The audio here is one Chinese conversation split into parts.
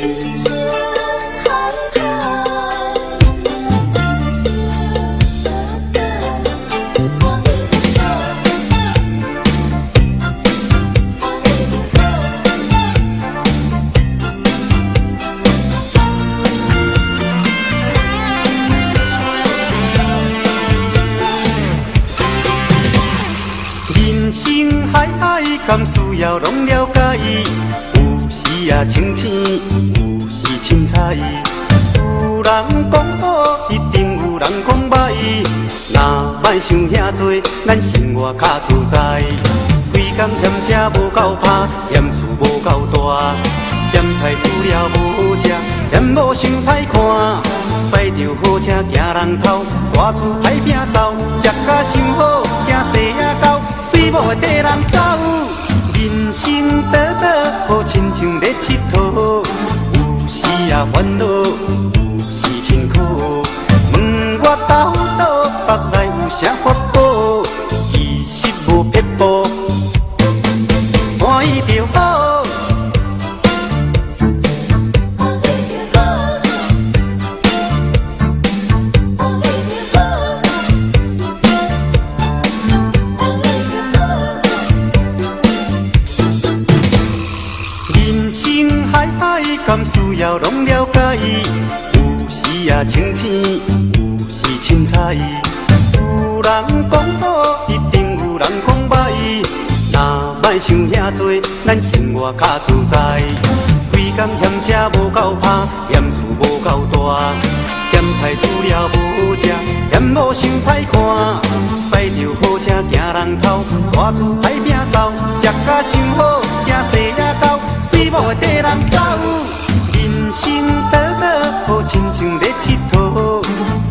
人生海海，望一声人生海海，甘需要拢了解。有时啊清醒，有时凊彩。有人讲好，一定有人讲歹。若莫想遐多，咱生活较自在。规工嫌车无够拍，嫌厝无够大，嫌菜煮了无好食，嫌某想歹看。驶着好车行人头，大厝歹摒扫，食甲伤好，惊细仔狗，水某会缀人走。人生短短，好亲像咧佚佗，有时啊烦恼，有时辛苦。问我斗倒，北来有啥法宝？其实无撇步，欢喜就好。人生海海，甘需要拢了解。有时啊清醒，有时凊彩。有人讲好，一定有人讲歹。若莫想遐多，咱生活较自在。规工嫌车无够拍，嫌厝无够大，嫌菜煮了无好食，嫌某想歹看。驶着好车行人头，大厝歹摒扫，食甲伤好，惊细仔狗，水某会缀人走。人生短短，好亲像咧佚佗，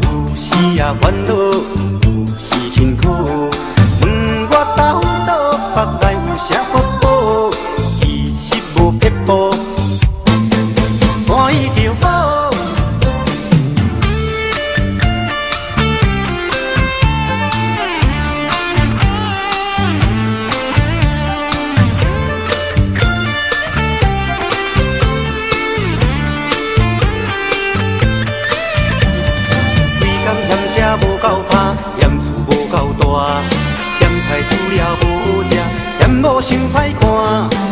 有时啊烦恼，有时辛苦。问我斗倒，北来有啥法宝？其实无撇步，欢喜就好。嫌车无够拍，嫌厝无够大，嫌菜煮了无好食，嫌某想歹看。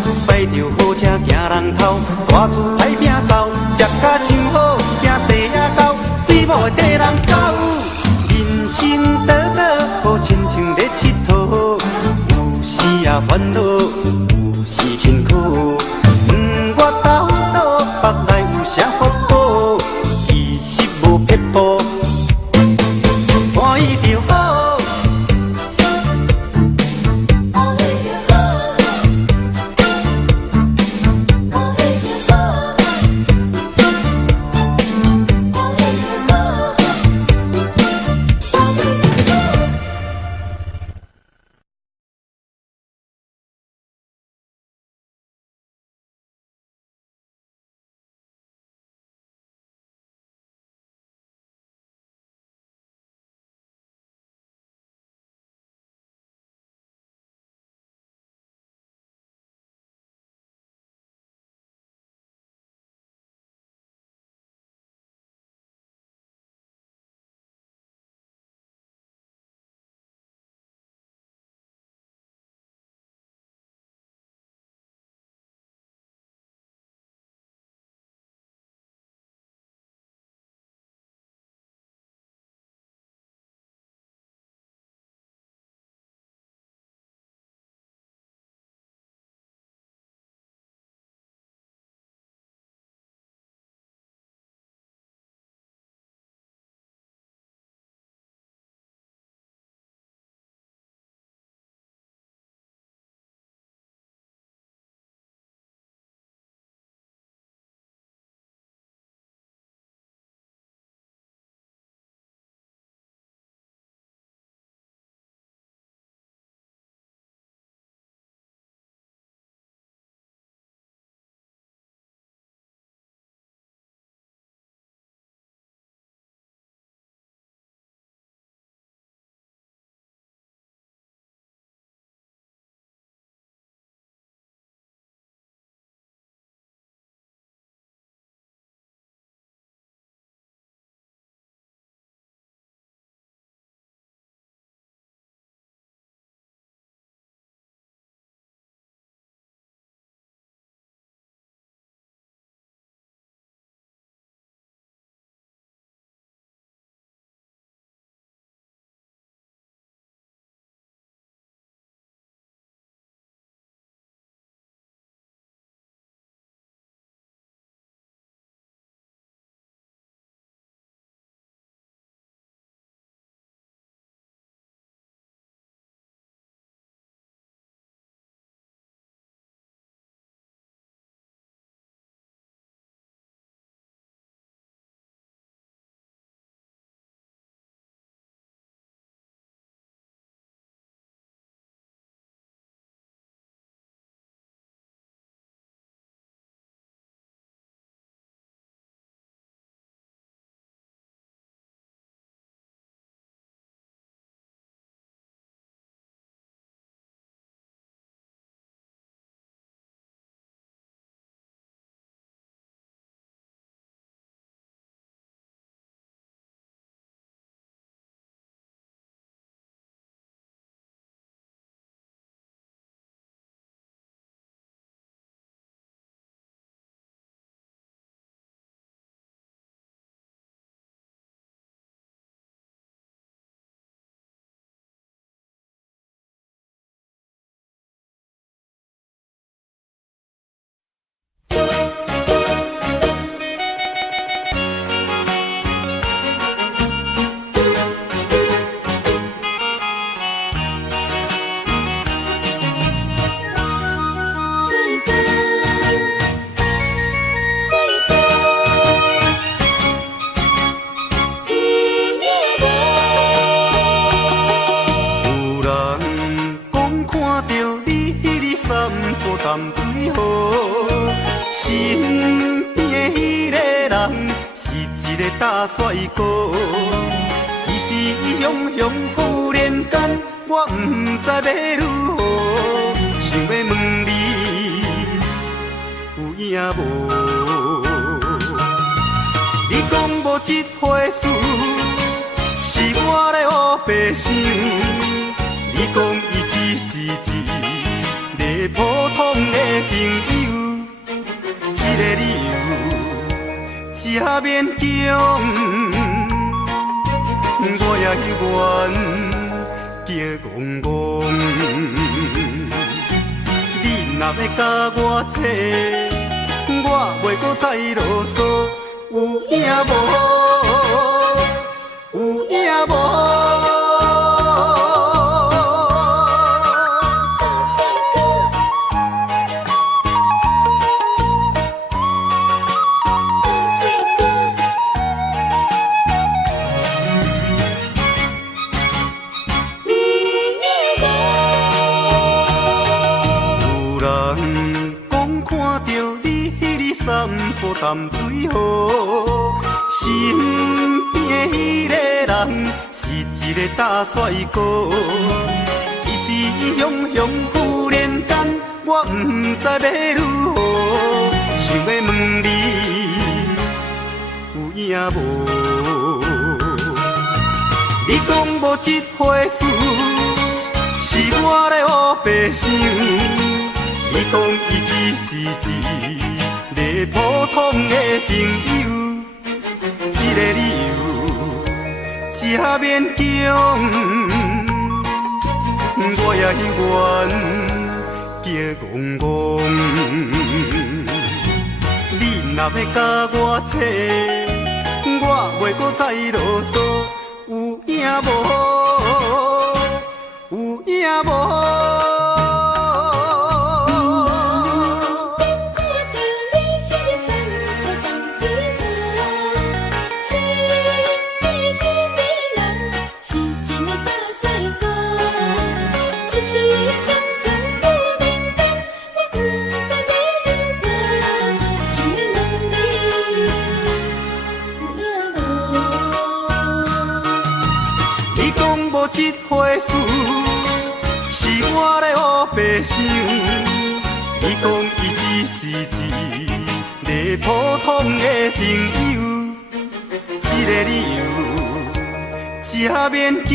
驶着好车行人头，大厝歹摒扫，食甲伤好，惊细仔狗，水某会缀人走。人生短短，好亲像咧佚佗，有时啊烦恼，有时辛苦。问我斗倒，北来有啥法宝？其实无撇步。欢喜就好。波淡水河，身边的迄个人是一个大帅哥。只是伊雄雄忽然间，我不知要如何，想要问你有影无？你讲无这回事，是我咧胡白想。你讲伊只是一个普通的朋友，这个理由真勉强。我也许愿叫戆戆，你若要甲我扯，我袂搁再啰嗦。有影无？有影无？淡水河，身边的迄个人是一个大帅哥。只是伊雄雄忽然间，我不知要如何，想要问你有影无？你讲无这回事，是我咧胡白想。你讲伊只是一个普通的朋友，这个理由真勉强。我也许愿叫戆戆，你若要甲我扯，我袂搁再啰嗦。有影无？有影无？这回事是我咧胡白想。你讲伊只是一个普通的朋友，这个理由真勉强。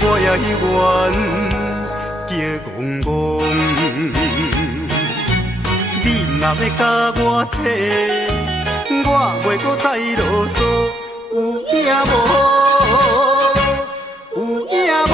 我也许愿叫戆戆，你若要甲我扯，我袂搁再啰嗦。有影无？有影无？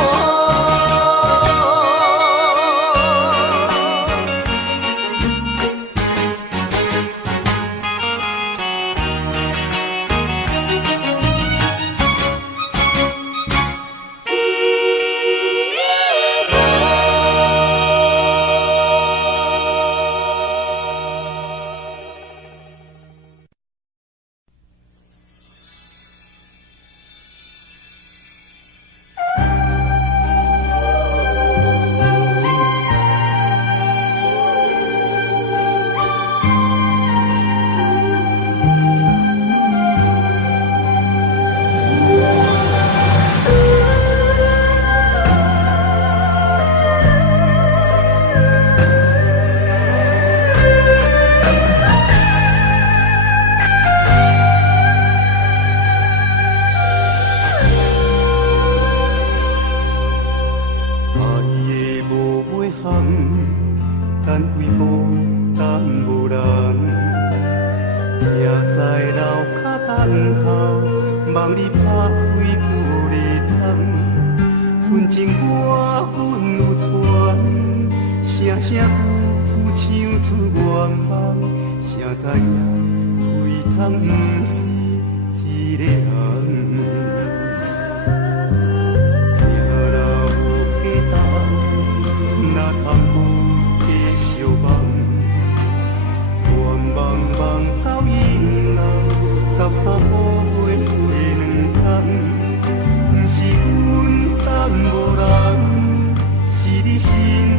是你心。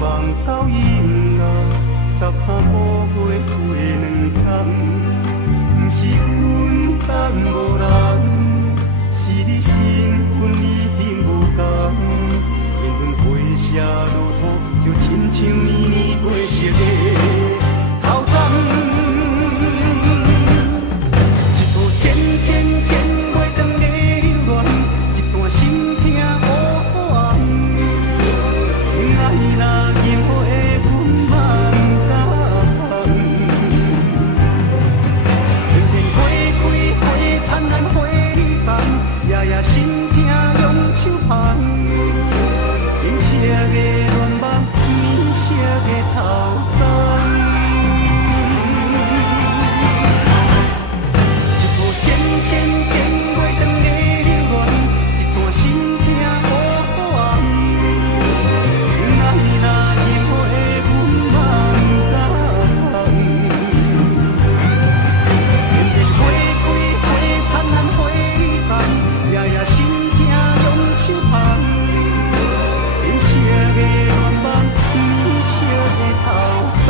望斗音乐，13个月过2天，不是阮等无人，是你身份已经无同。缘分回写路途，就亲像年年过熟的头鬃。一部千月长的流恋，一段心痛黑暗。情爱若今会阮茫然，片片花开花灿烂花里丛，夜夜心痛用手捧。金色的恋梦，棉色的头鬃。一部千月长的流恋，一段心痛黑暗。情爱若今会阮茫然，片片花开花灿烂花里丛，夜夜心痛用手捧。金色的恋梦，棉色的头鬃。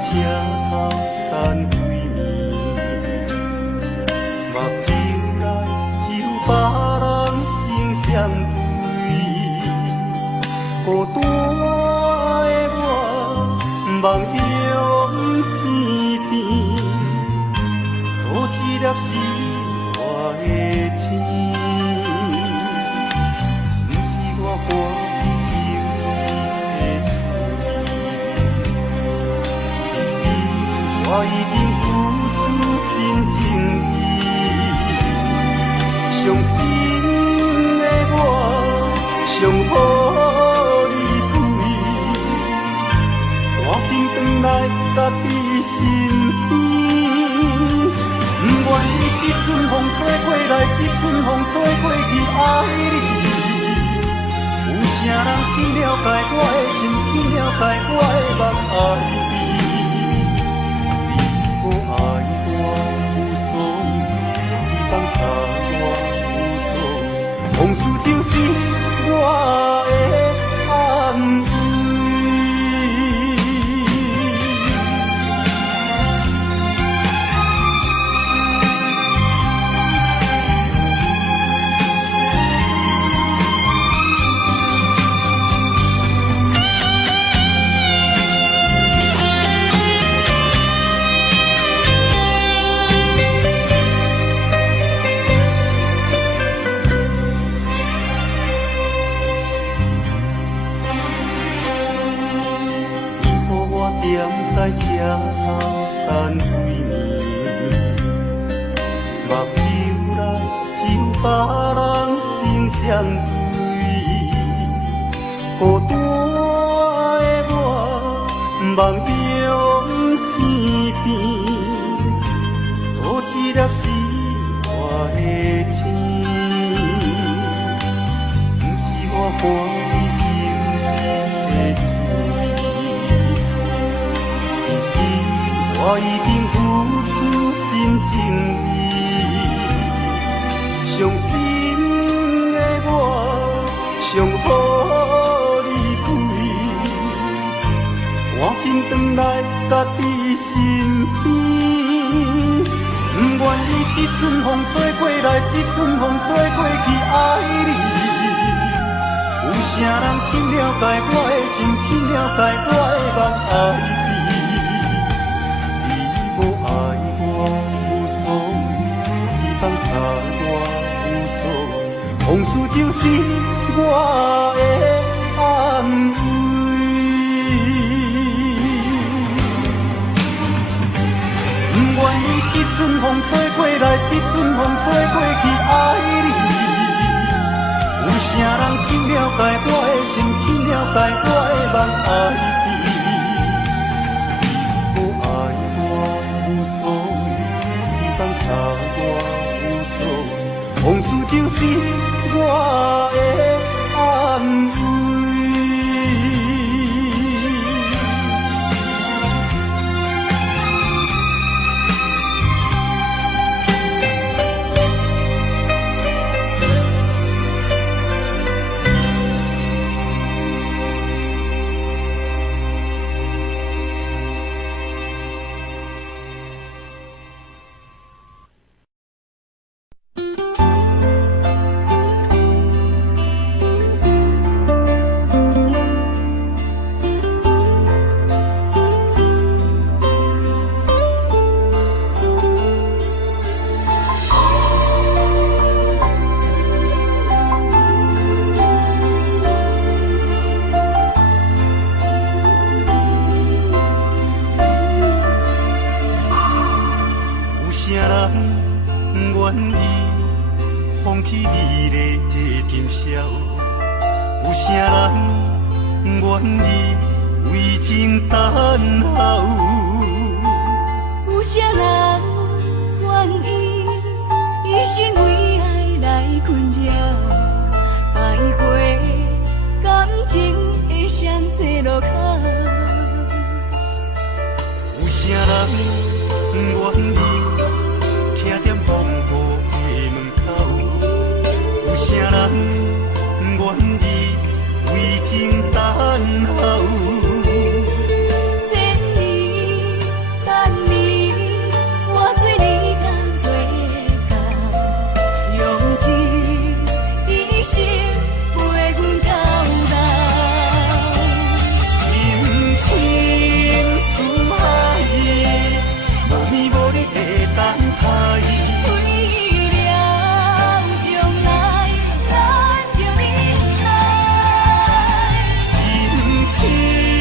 车头等归暝，目睭内只有别人声相对。孤单的我，梦中天边，多一粒是我的星，不是我欢喜的我已经付出真情意，伤心的我，上好离开，赶紧回来家己身边。不愿意一阵风吹过来，一阵风吹过去，爱你。有啥人去了解我的心，去了解我的梦，爱你。爱我无双，你放下我无双，往事就是我的安慰。踮在车头等归暝，目睭内只有别人声相对。孤单的我，梦中天边，多一粒是我的星，不是我欢喜的我已经付出真情意，伤心的我，上好离开，赶紧回来家己身边。不愿意一阵风吹过来，一阵风吹过去，爱你。有啥人去了解我的心，去了解我的梦爱你？你无爱我无所谓，你放下我无所谓，往事就是我的安慰。不愿意这阵风吹过来，这阵风吹过去，爱你。有啥人去了解我的心，去了解我的梦爱你？你无爱我无所谓，你放下我无所谓，往事就是我的安慰。放弃美丽的今宵，有啥人愿意为情等候？有啥人愿意一生为爱来困扰？徘徊感情的双侧路口，有啥人愿意徛在风雨的门口？有啥人愿意为情等候？情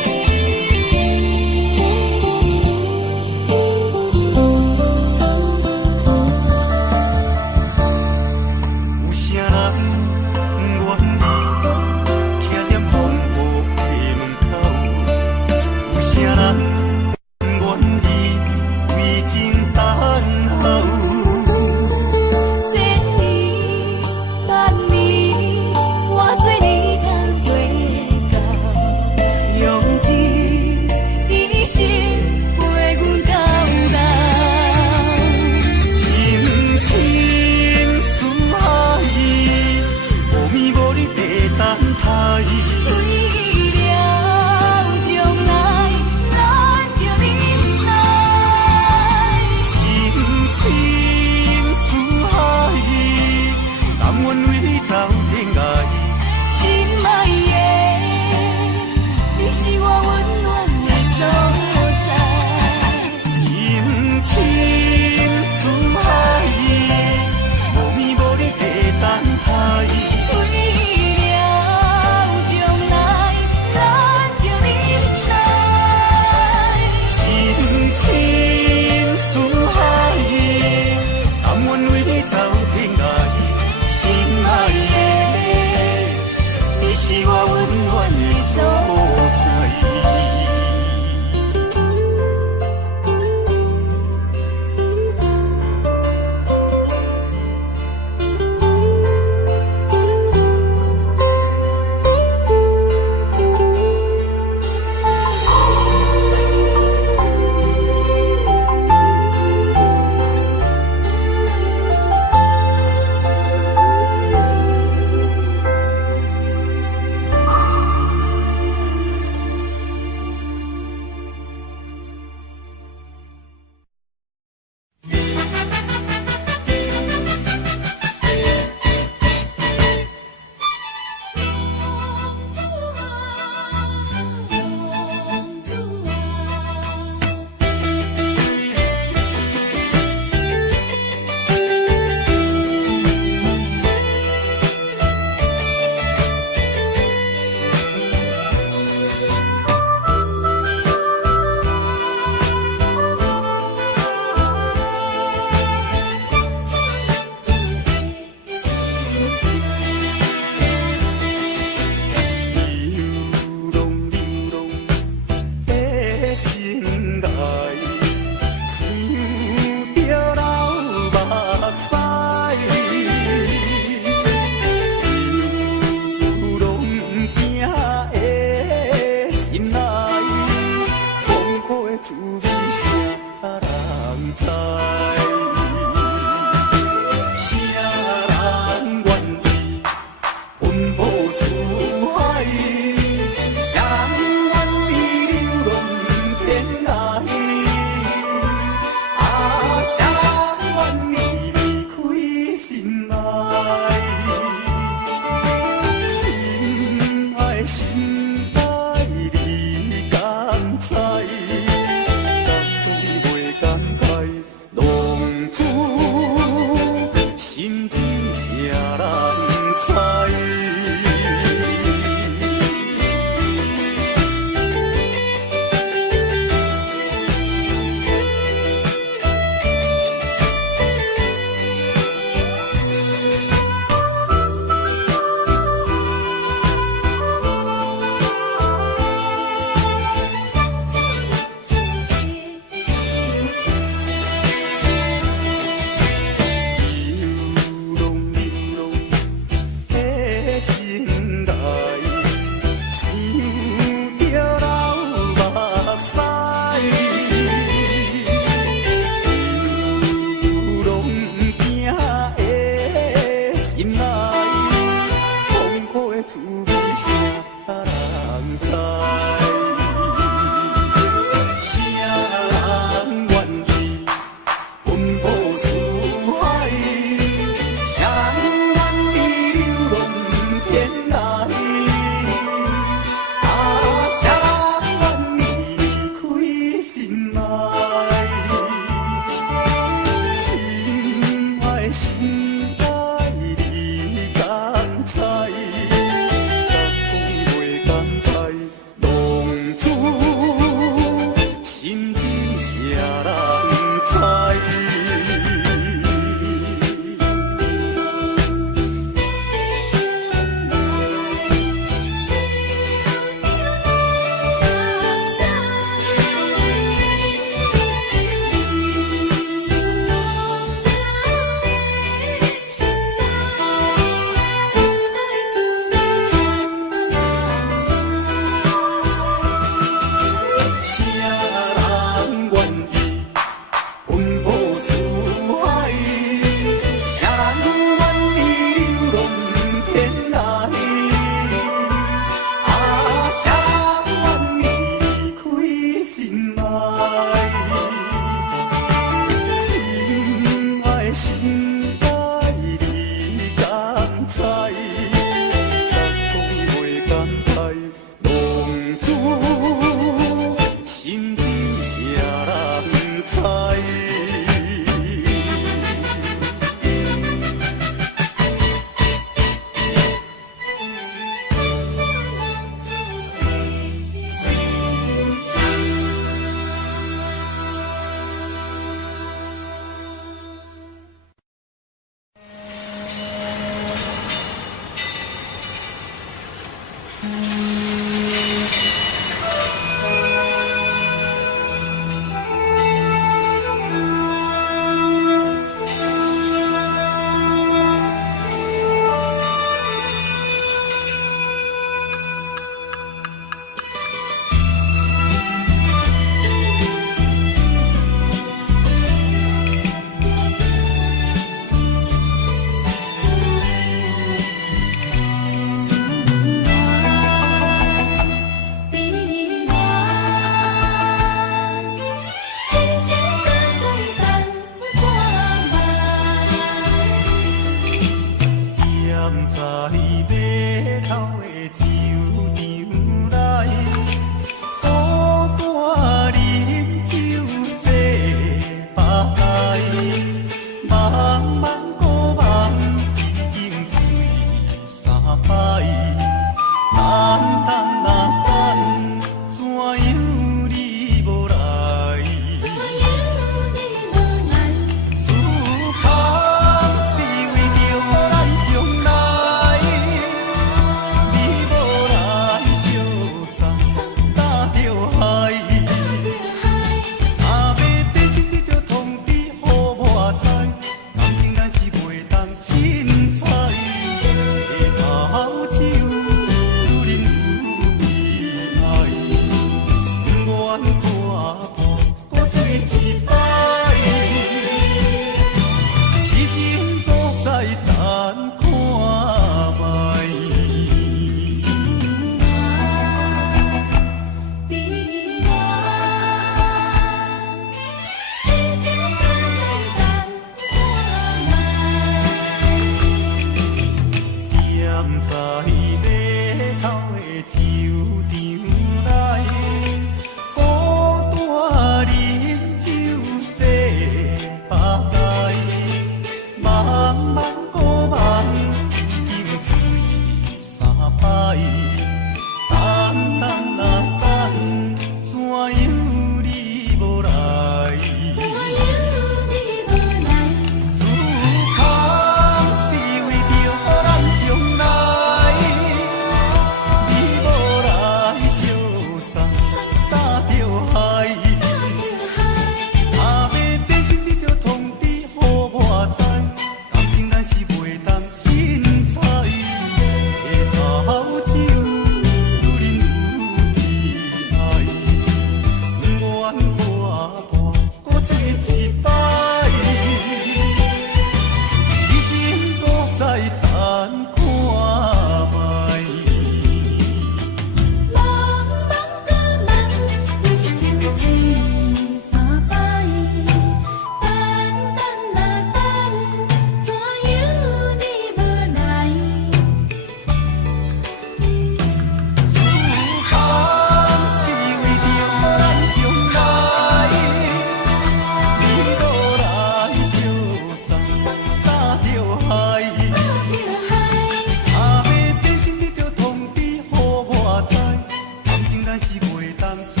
当凊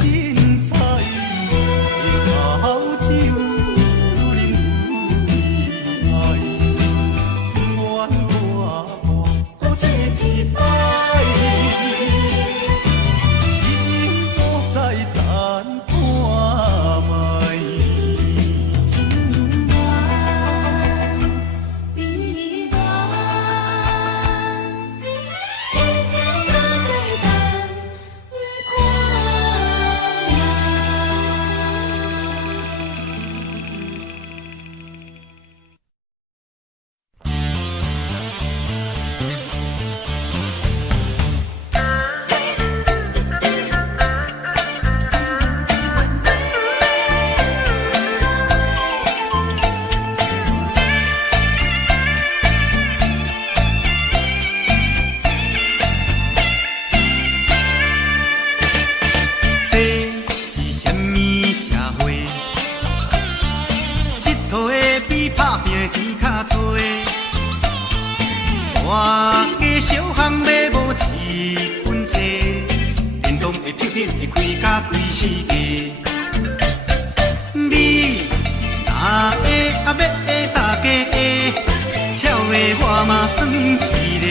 彩，喝酒有啉有爱，愿跋跋这一摆，痴情搁再等看卖。思念比你远，痴情搁再等这是什么社会？佚佗的比打拼的钱较多。大家小巷买无一分钱，电动会飘飘会开甲规世界。你若会要的大家会，晓的我嘛算一个。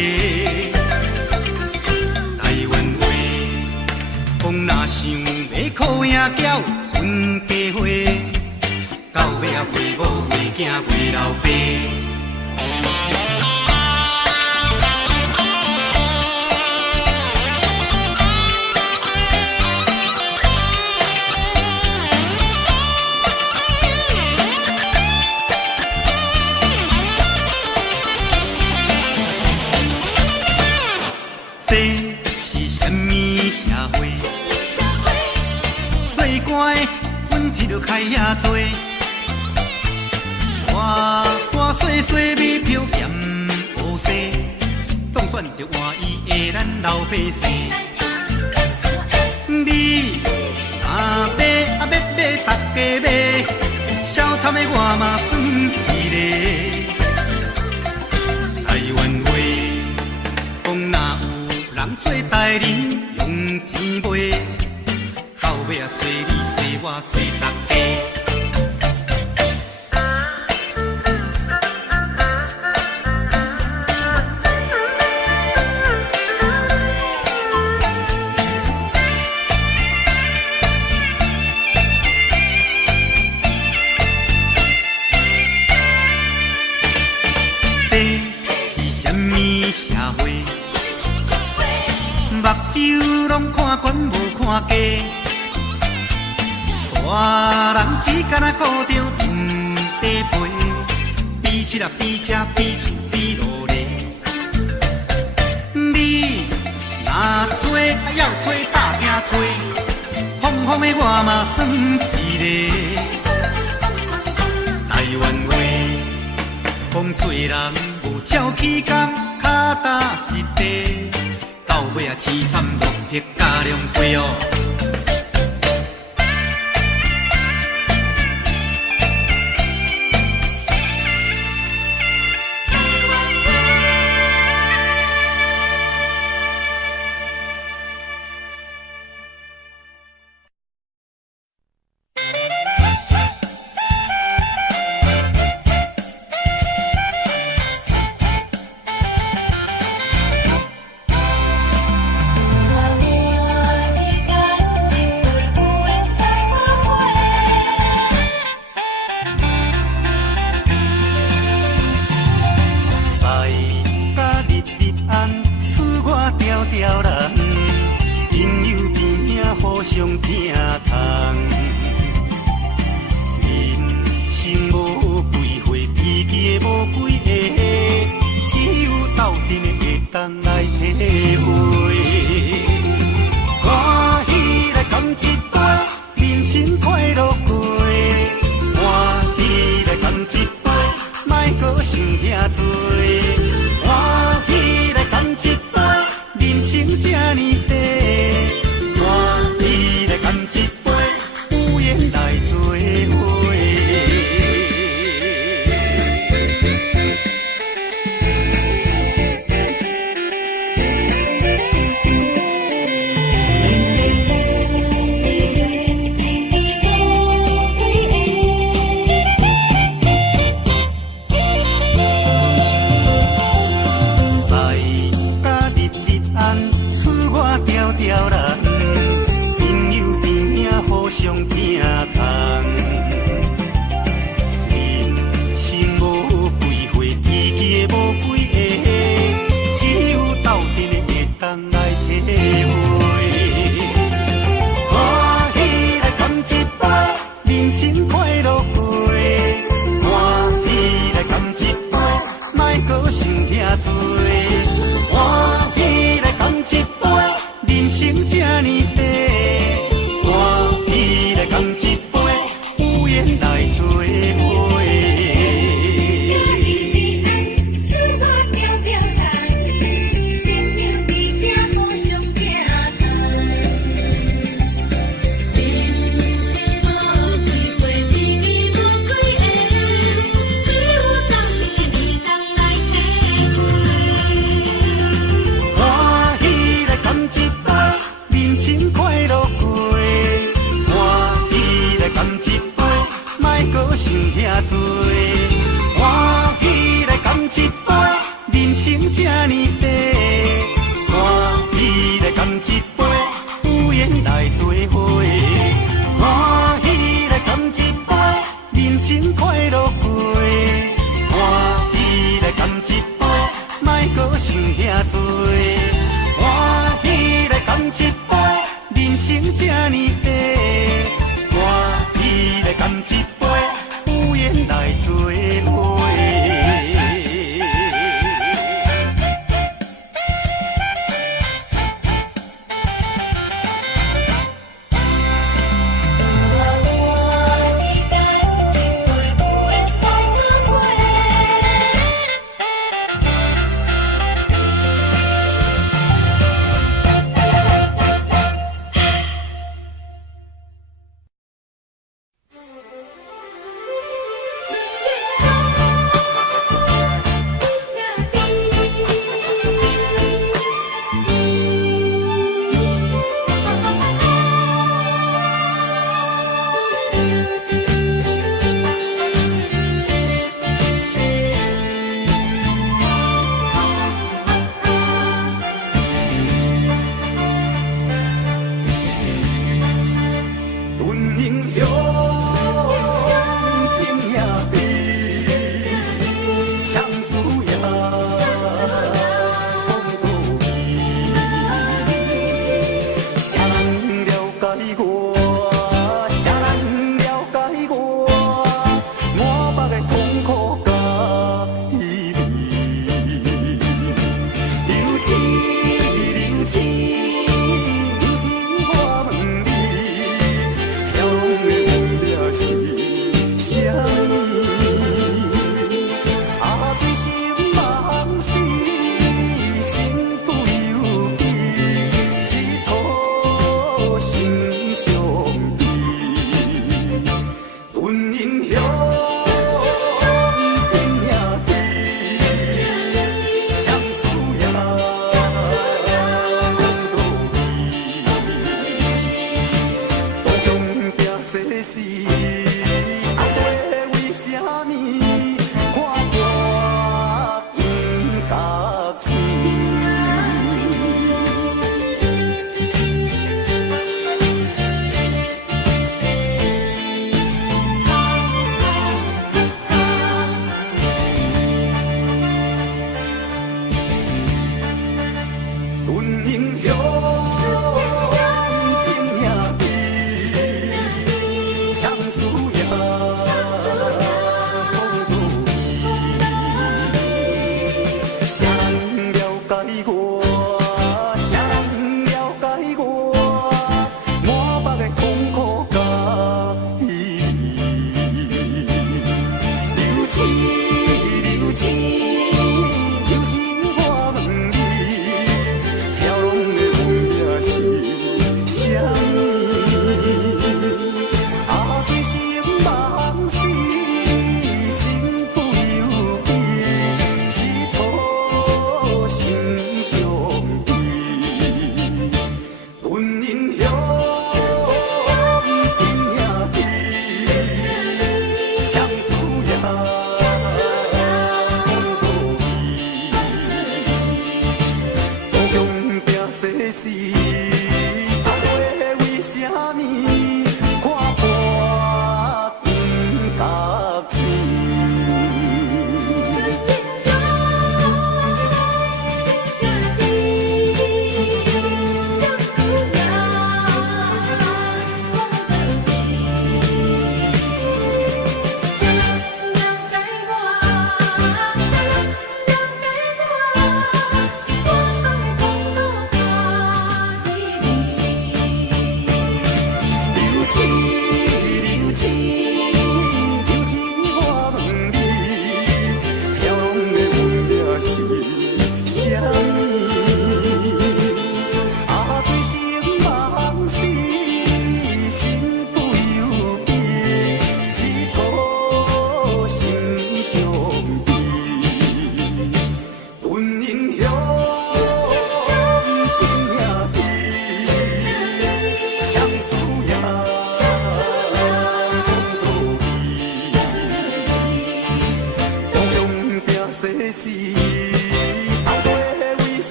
台湾话，讲若想要靠赢缴存家伙，到尾啊陪某陪囝陪老爸。这是什么社会？做官的本钱就开遐多，大大细细米票嫌乌西，当选着换伊的咱老百姓。你若要买大家买，小摊的我嘛算一个。台湾话讲若有人做代人用钱买，到尾啊随你随我随大家。这是什么社会？目睭拢看悬无看低，大人只敢若顾着长地皮，比七啊比车比钱比努力。你若找啊要找大正找，风风的我嘛算一个。台湾话讲做人无照起工，脚踏实地。到尾啊，凄惨落魄加良贵哦。条人，朋友边仔互相疼痛。人生无几回，记记的无几个，只有斗阵的会当来体会。欢喜来干一杯，人生快乐过。欢喜来干一杯，莫搁想遐多。欢喜来干一杯。人生这呢短，欢喜来干一杯。上疼痛。人生无几回，天机的无几个，只有斗阵的会当来体会。欢喜来干一杯，人生快乐过。欢喜来干一杯，莫搁想遐多。欢喜来干一杯，人生这呢短。欢喜来干一杯，有缘来做伙。欢喜来干一杯，人生快乐过。欢喜来干一杯，莫搁想遐多。欢喜来干一杯，人生这呢短。欢喜来干一杯，有缘来做伙。欢喜来干一杯，人生快乐过。欢喜来干一杯，莫搁想遐多。欢喜来干一杯，人生这呢短。欢喜来干一杯，有缘来做伙。论英雄，拼兄弟，唱输赢，讲道义。谁人了解我？谁人了解我？满腹的痛苦甲意味，流星流星。流星我问你，飘浪的。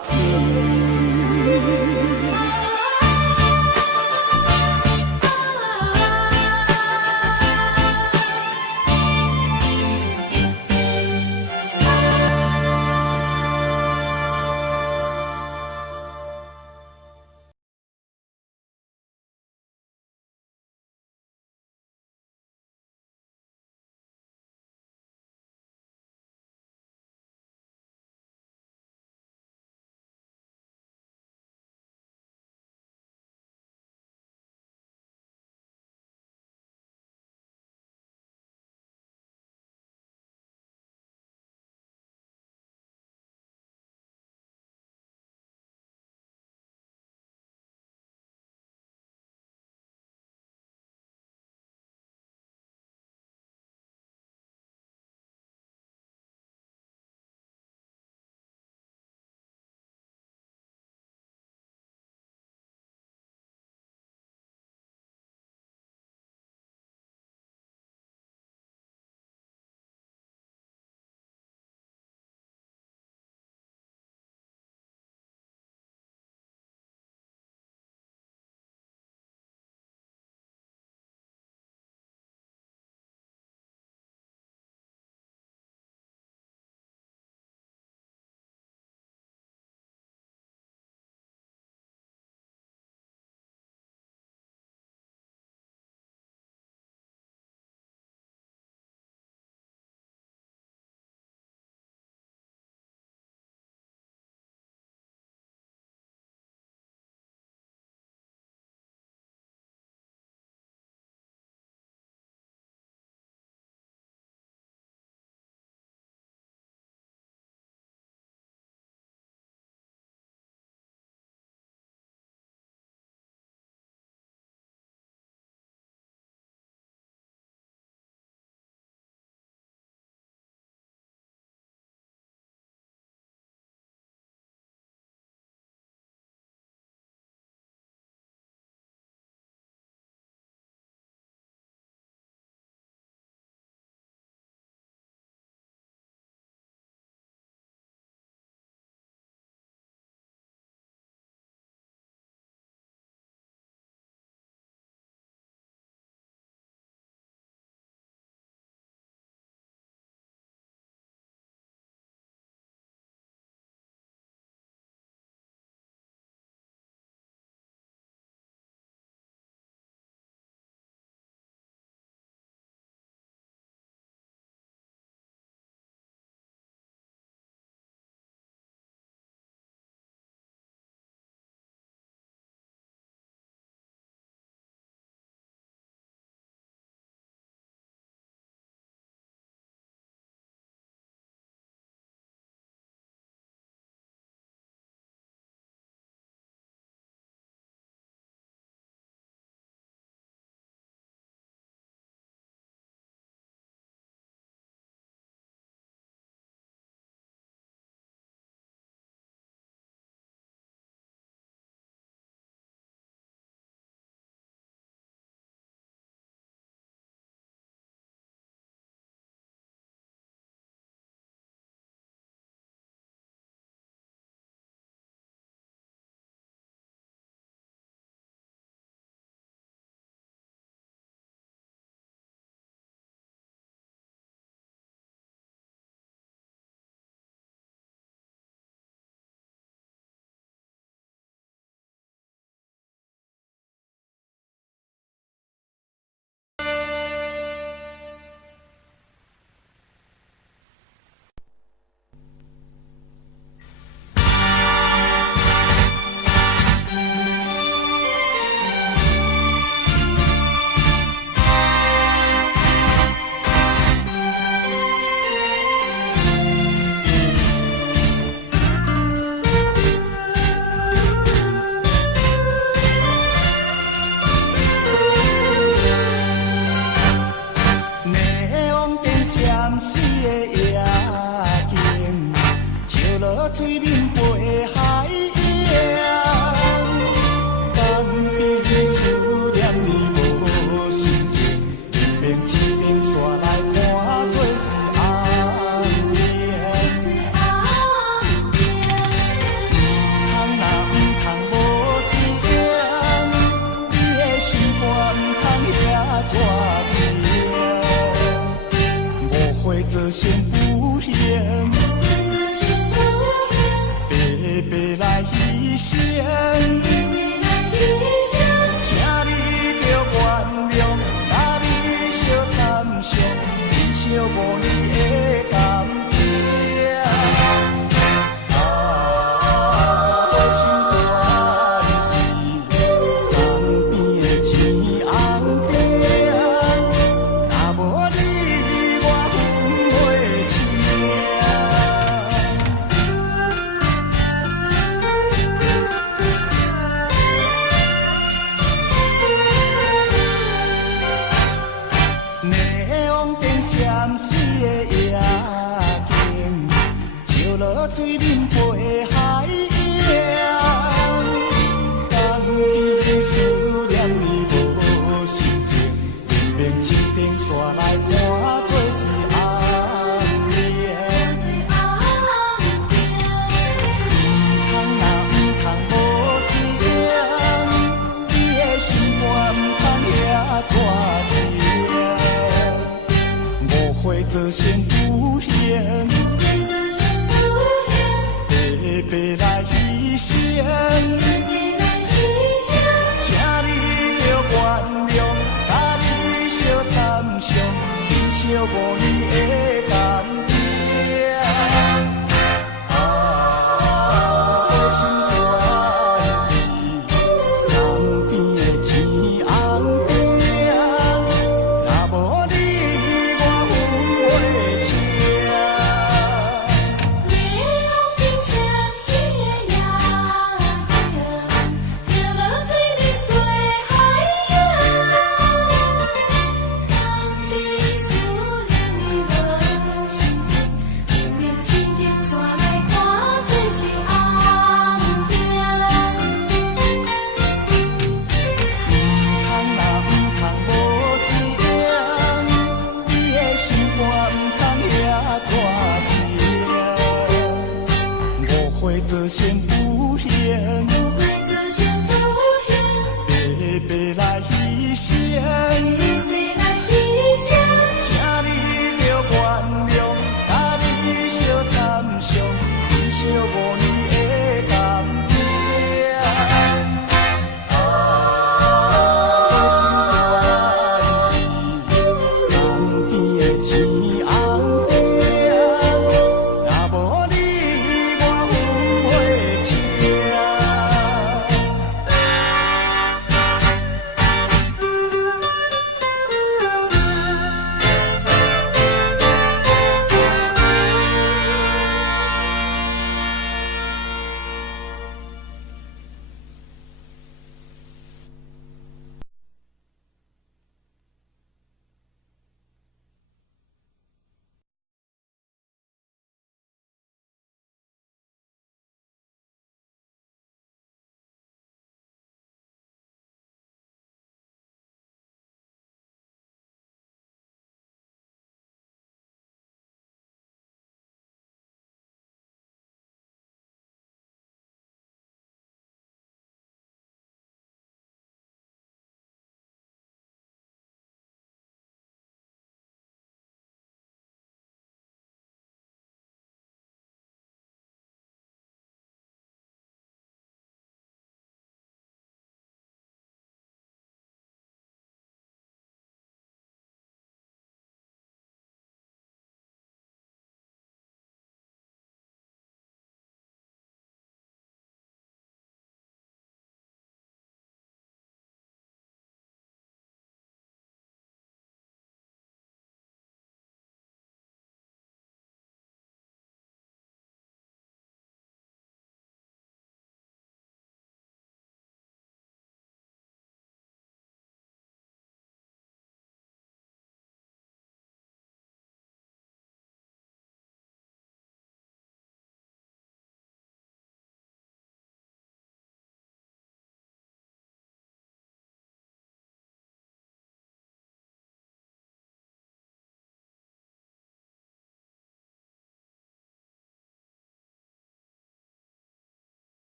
星。心不幸，白白来牺牲。请你着原谅，甲你相参详，珍惜5年的感情。花心转意，江边的青红灯，若无你我分袂清。霓虹灯闪烁的夜景，照落水面陪海洋。讲起思念你无心情，明明七顶山来看做是红莲。唔通无情，你的心肝唔通遐带情。误会造成不幸，白白来牺牲。请你着原谅，甲你相参详，珍惜5年的感情。花心转意，江边的青红灯，若无你我分袂清。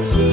有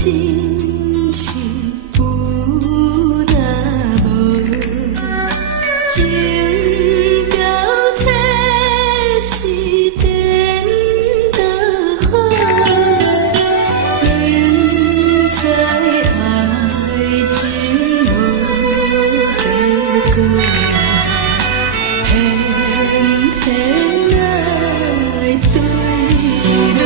真是有若无，情交切是颠倒好，明知爱情无结果，偏偏爱对落。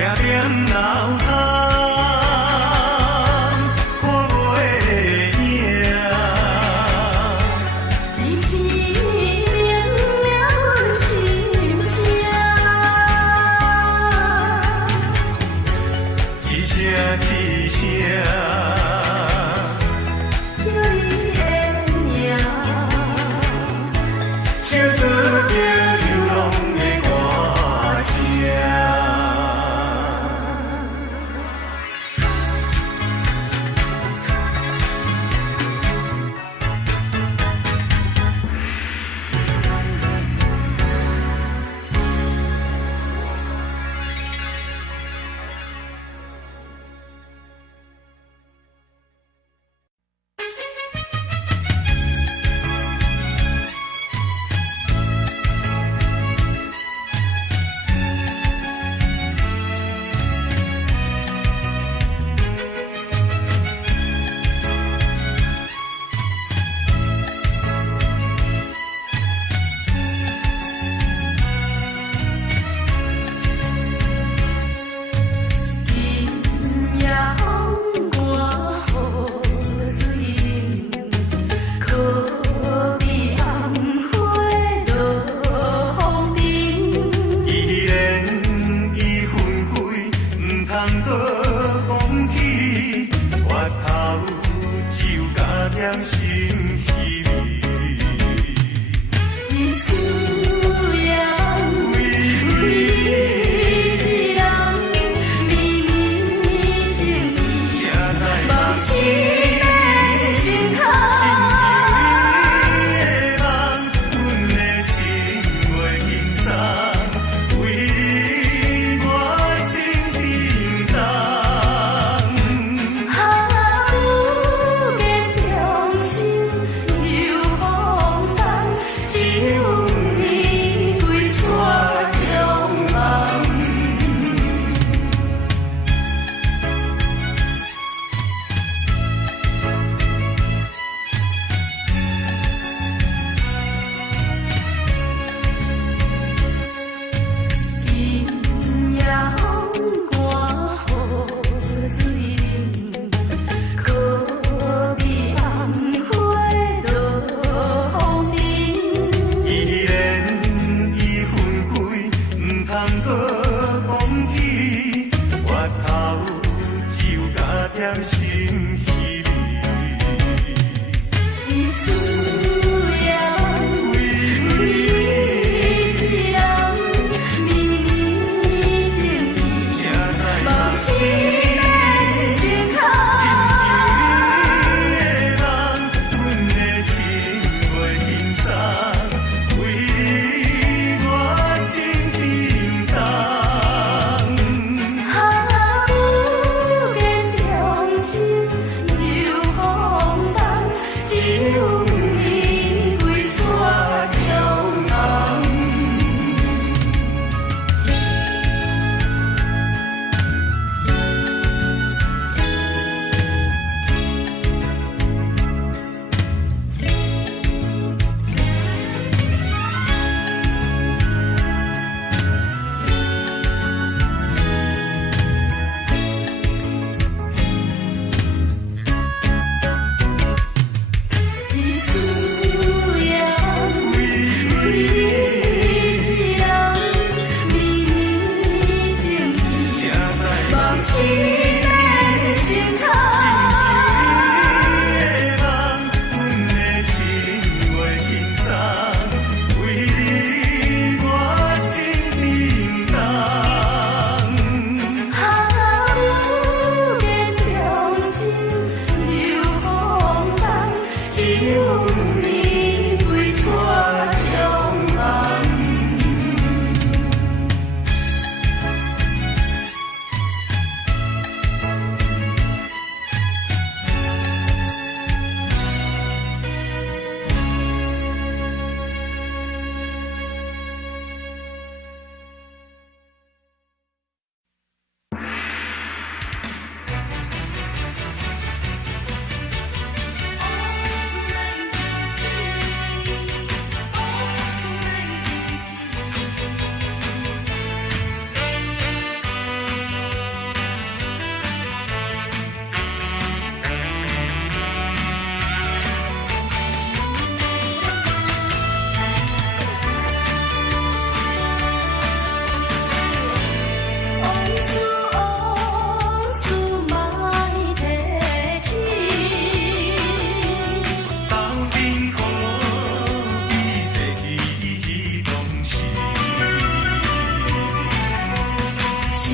念脑海，看袂赢。天星明了阮心声，一声一声，叫你的名，唱出着流浪的歌声。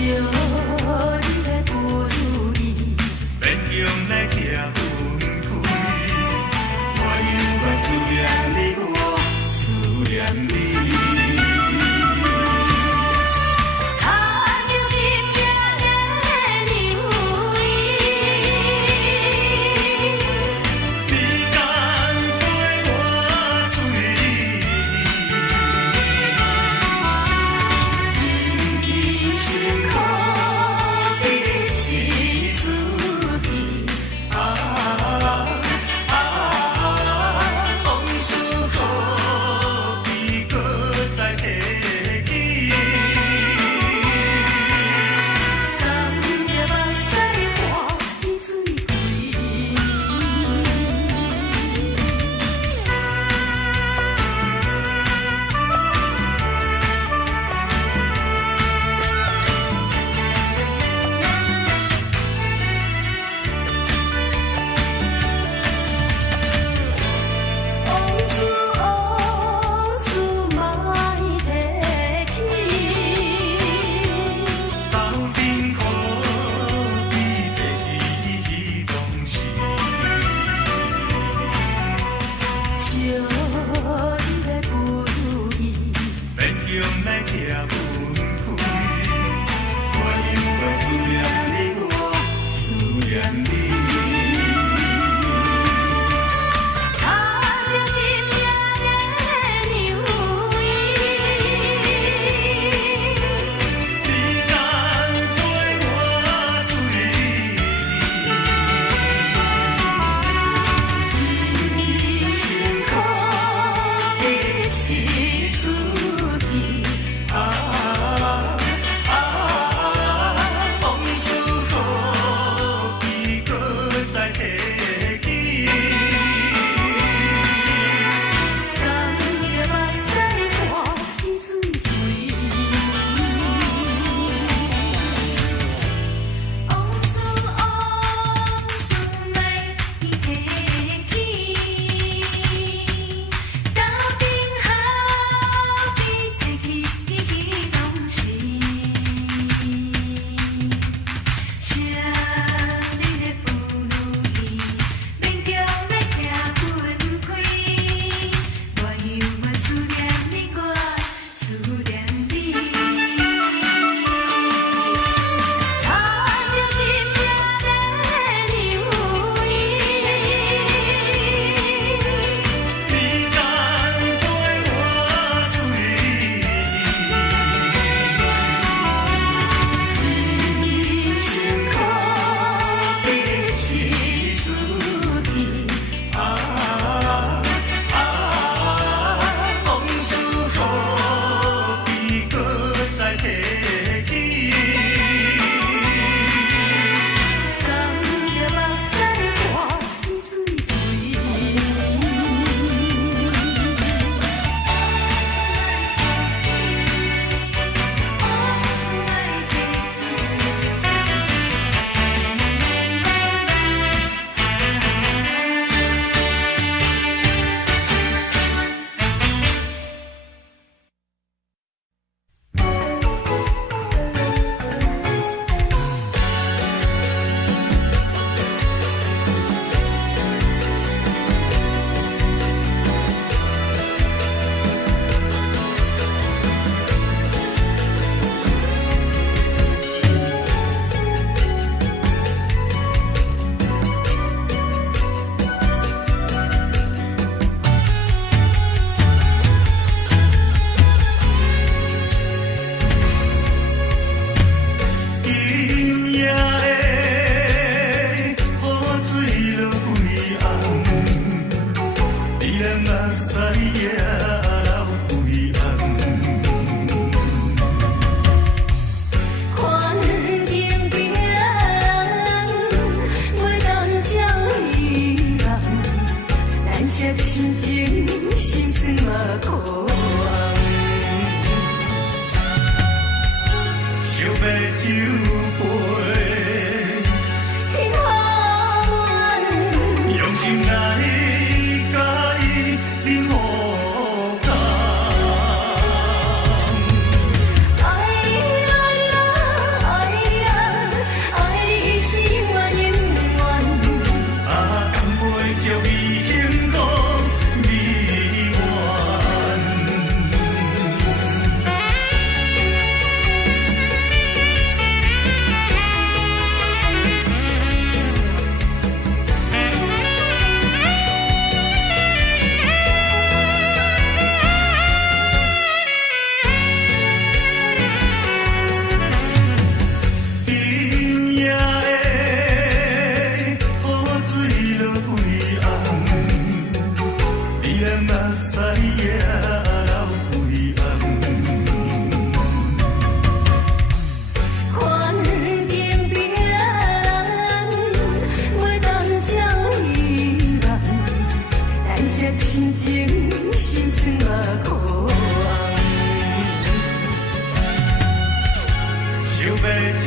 你来哺乳伊，勉强来吃分开。我永远思念你，我思念你。牵着金色的牛衣，你敢陪我睡？人生苦。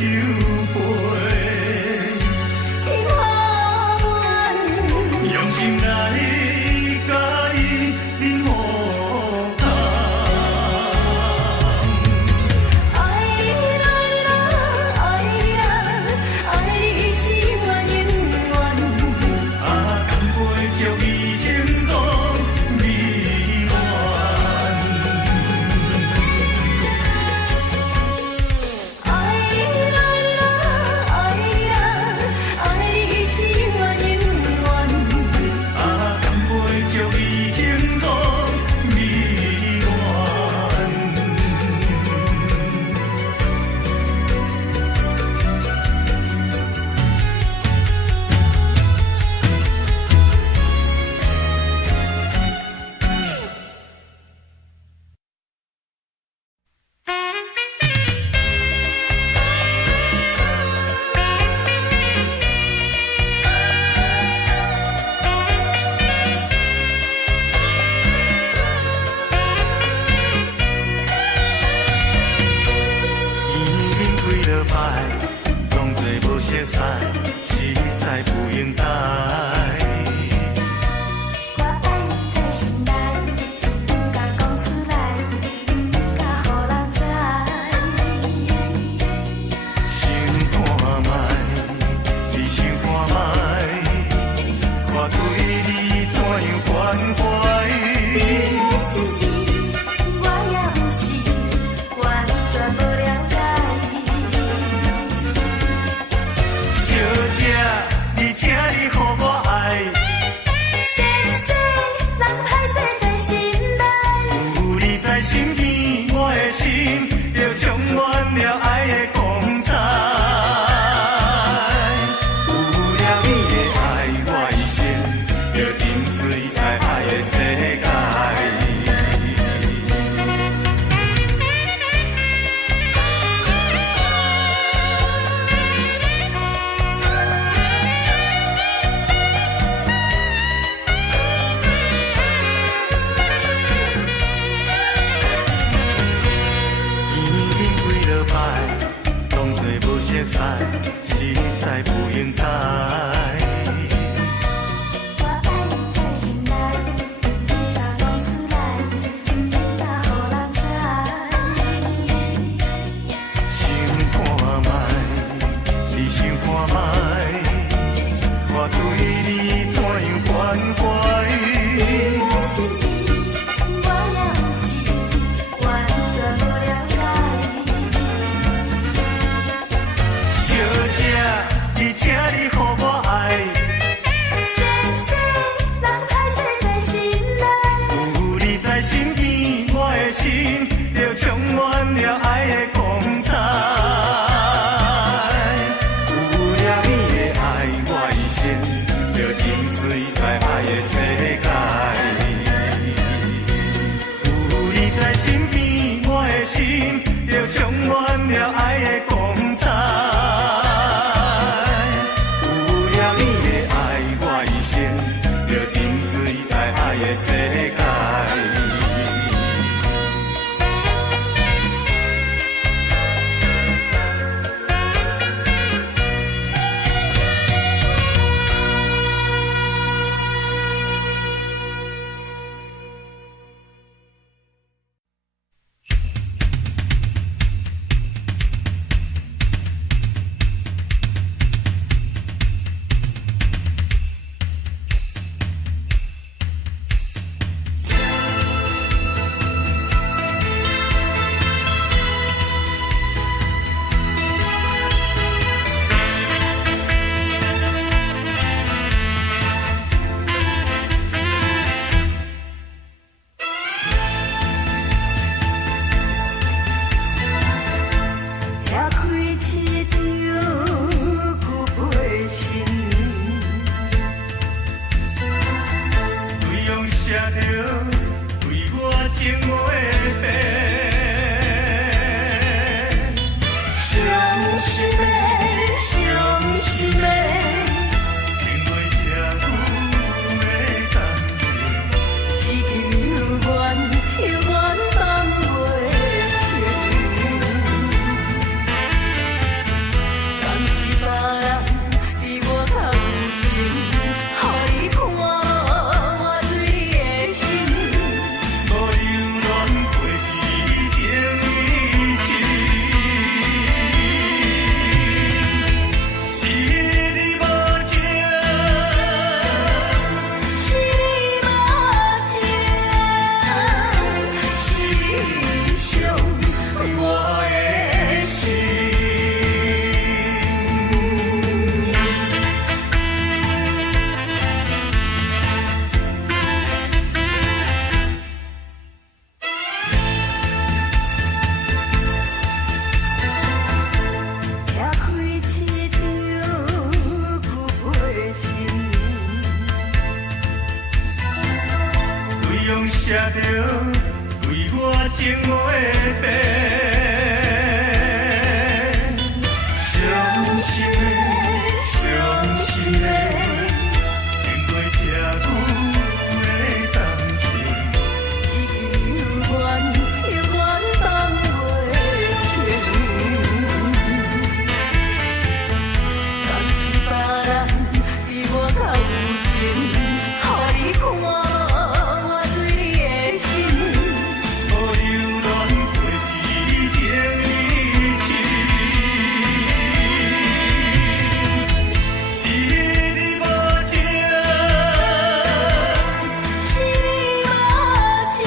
酒杯，听我用心来甲伊饮好汤。爱你啦，爱你啦，爱你是我永远。啊，干杯祝伊幸福美满。爱你啦，爱你啦，爱你是我永远。啊，干杯祝伊幸福美已经几落摆，当作无熟悉，实在不应该。我爱你在心内，不敢讲出来，不敢予人知。想看卖，只想看卖，我对你怎样关怀？你的心意，我也有是完全无了解。小姐，你请你予我爱，先生，人歹势在心内，有你在身边，我的心就充满了爱的光彩。有了你的爱，我一生就沉醉在爱的世界。已经几落摆，当作无熟悉，实在不应该。我爱你在心内，不敢讲出来，不敢予人知。想看卖，只想看卖，我对你怎样关怀？你的心意，我也有是完全无了解。小姐，你请你予我爱，先生，人歹势在心内，有你在身边，我的心就充满了爱的光彩。有了你的爱，我一生就写着对我情话白。伤心的，伤心的，经过这久的感情，一句有缘，有缘放袂清。敢是别人比我较有情，予你看我对你的心。无留恋过去情义情。是你无情，是你无情，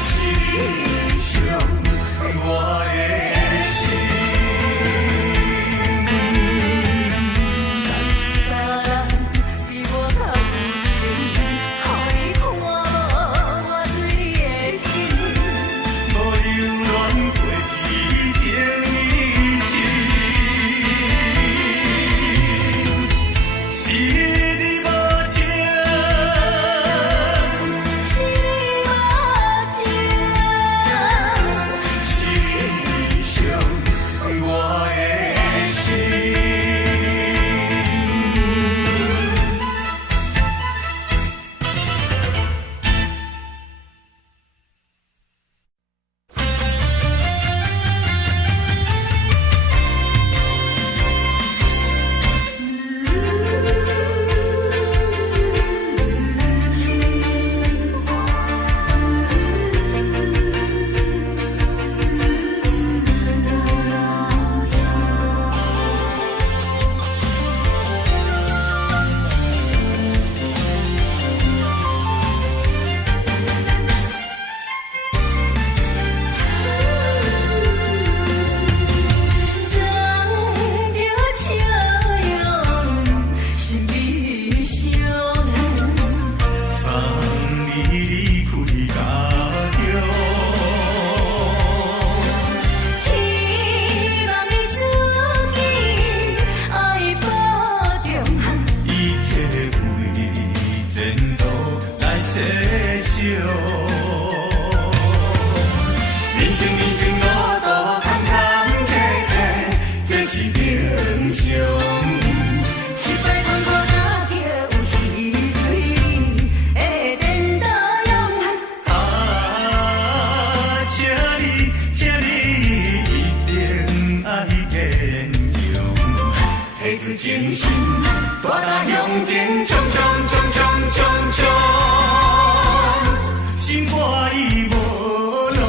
是你伤我的心。别人比我较有情，予你看我对你的心。无留恋过去情义情。是你无情，是你无情，是你伤我的心。藏着笑容，心悲伤。送你离开家乡，希望你自己爱保重，一切为前途来设想。人生路途坎坎坷坷，这是正常。失败困苦若着有时对你会颠倒用。请你一定爱坚强，下次真心大踏向前，冲冲冲冲冲冲，心肝已无路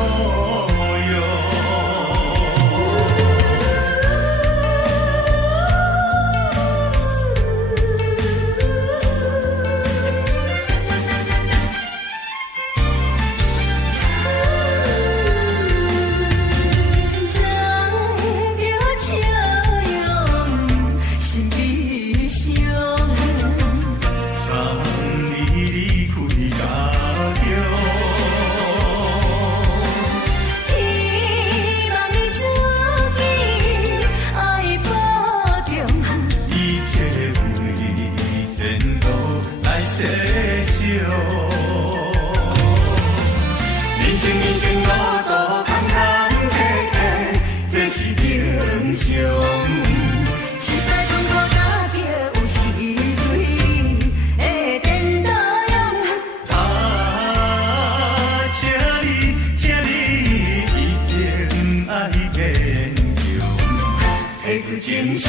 用。藏着笑容，心悲伤。送你离开家乡，希望你自己爱保重，一切为前途来设想。人生路途坎坎坷坷，这是正常。失败困苦若着有时对你会颠倒用。请你一定爱坚强，下次真心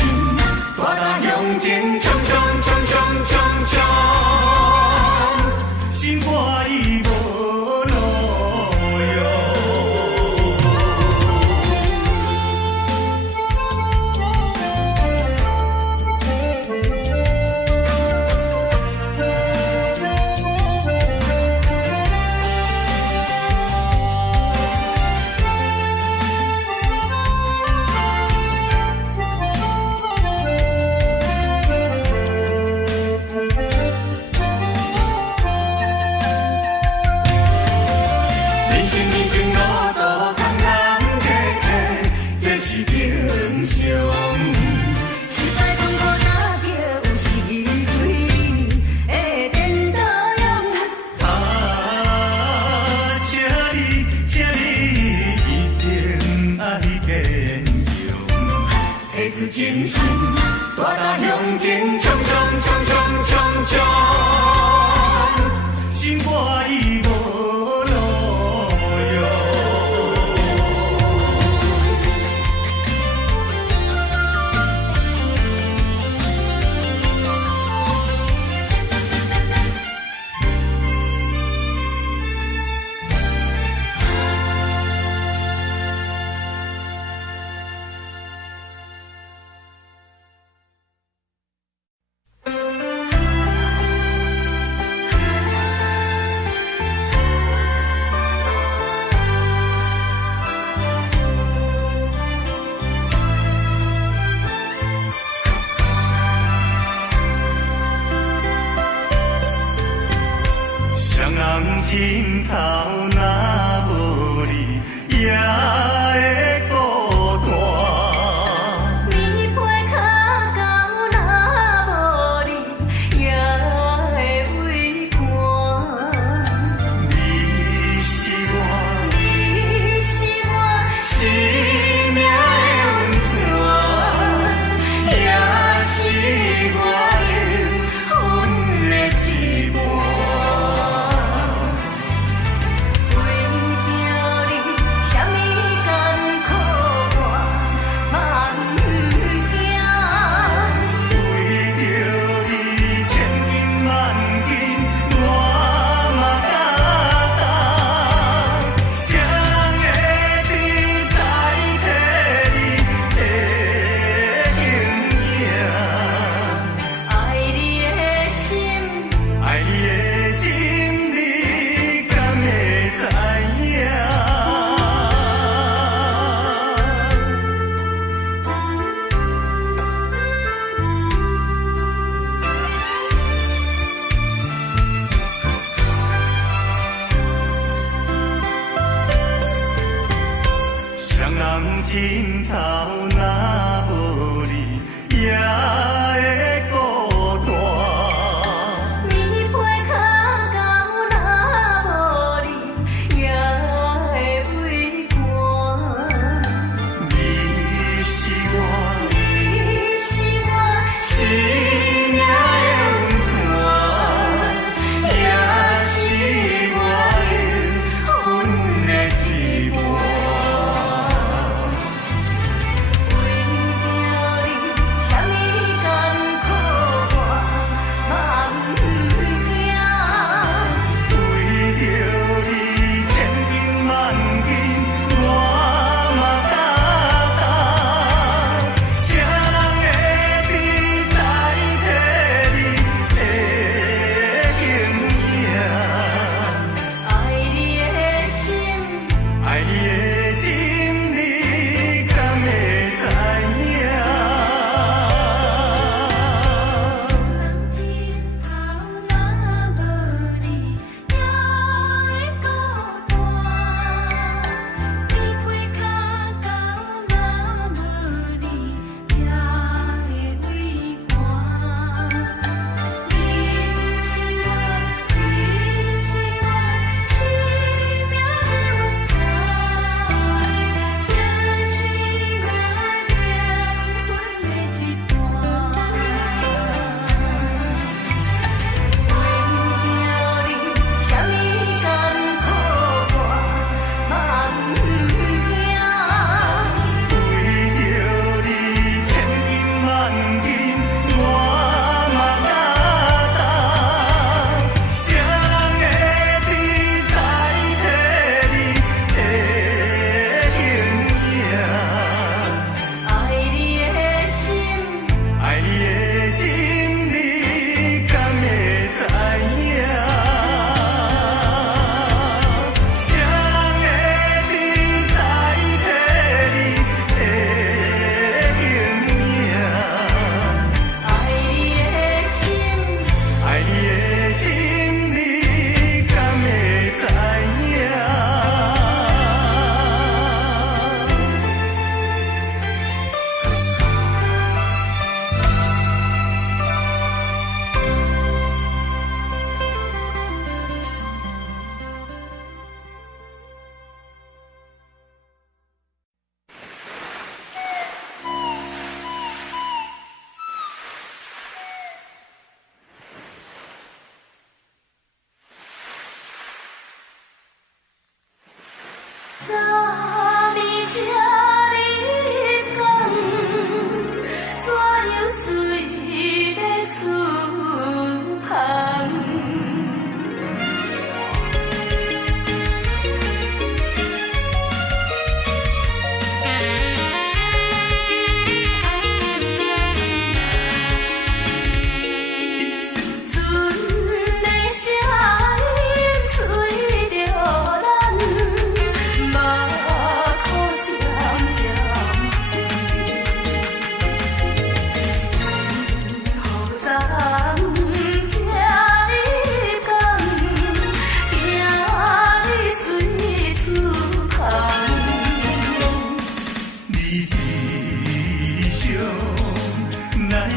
大踏向前，冲冲冲冲冲冲，心肝已无路用。提出真心，大踏向前，冲冲冲冲冲冲，心肝已无路用。心头若无你，也会孤单。棉被脚高若无你，也会畏寒。你是我，你是我生命的温泉，也是我灵魂的一半。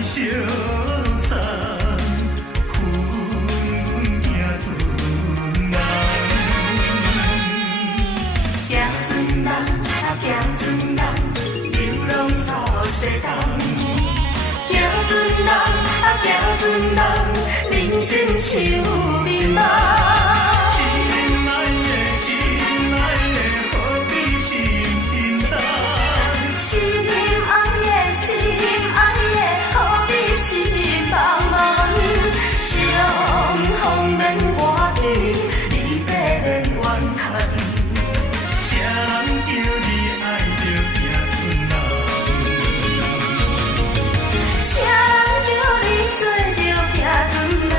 相送，阮行船人。行船人啊，行船人，流浪出世人。行船人啊，行船人，人生像迷茫。心爱的，心爱的，何必心沉重？心爱的，心爱的，何必心茫茫？相逢免外去，离别免怨叹。谁人叫你爱着行船人？谁人叫你做着行船人？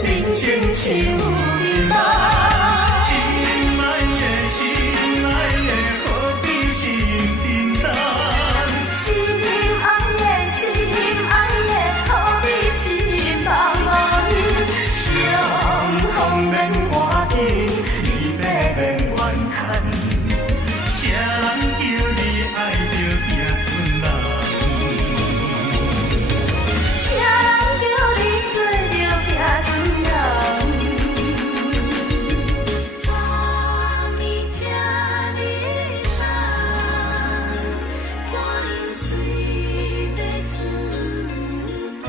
人生像迷茫。心爱的，心爱的，何必心沉重？心爱的，心爱的，何必心茫茫？相逢免外去，离别免怨叹。谁人叫你爱着行船人？谁人叫你做着行船人？怎咪这呢难？怎样随要出发？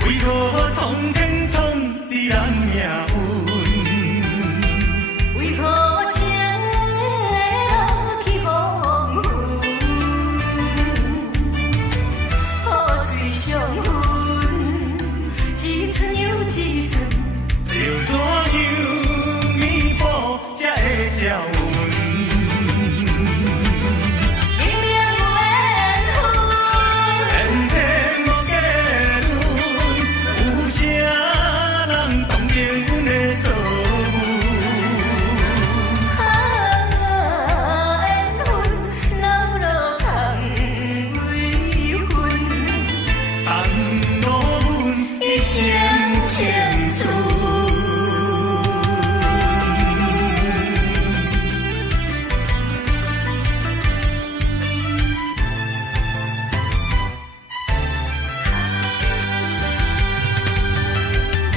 为何苍天创伫咱命运？为何情会落去黄昏？雨水上分，一寸又一寸，要怎样弥补才会照阮？明明有缘分，天天无结论，有啥人同情阮的做缘分哪落通为分？红路阮一生牵出。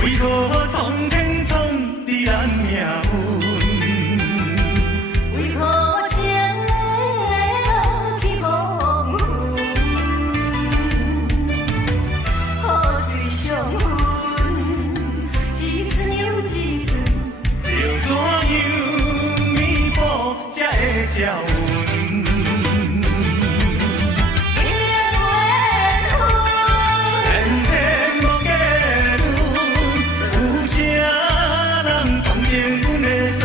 为何苍天创伫咱命运？为何情会落去黄昏？雨水上分，一寸又一寸，要怎样弥补才会照阮？明明有缘分，天天无结论，有啥人同情阮的做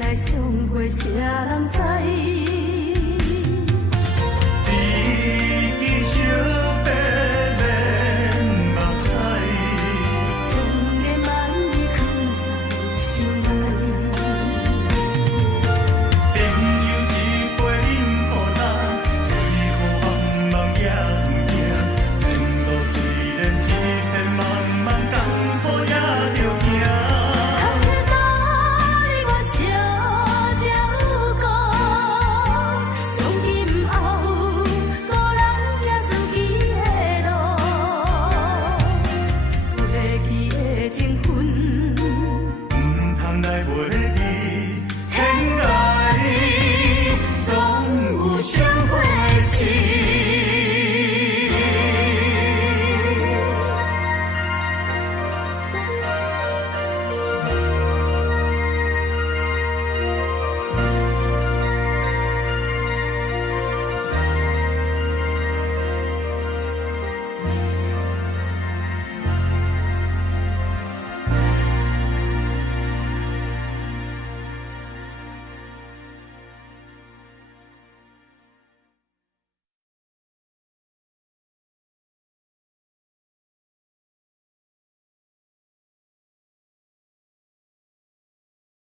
在相会，谁人知？你惜白面目屎，千言万语藏在心内。朋友一杯饮苦干，最后茫茫夜夜，前路虽然一片茫茫，艰苦也着行。看见哪里我小鸟歌，从今后个人行自己的路，过去的情分。唔通来袂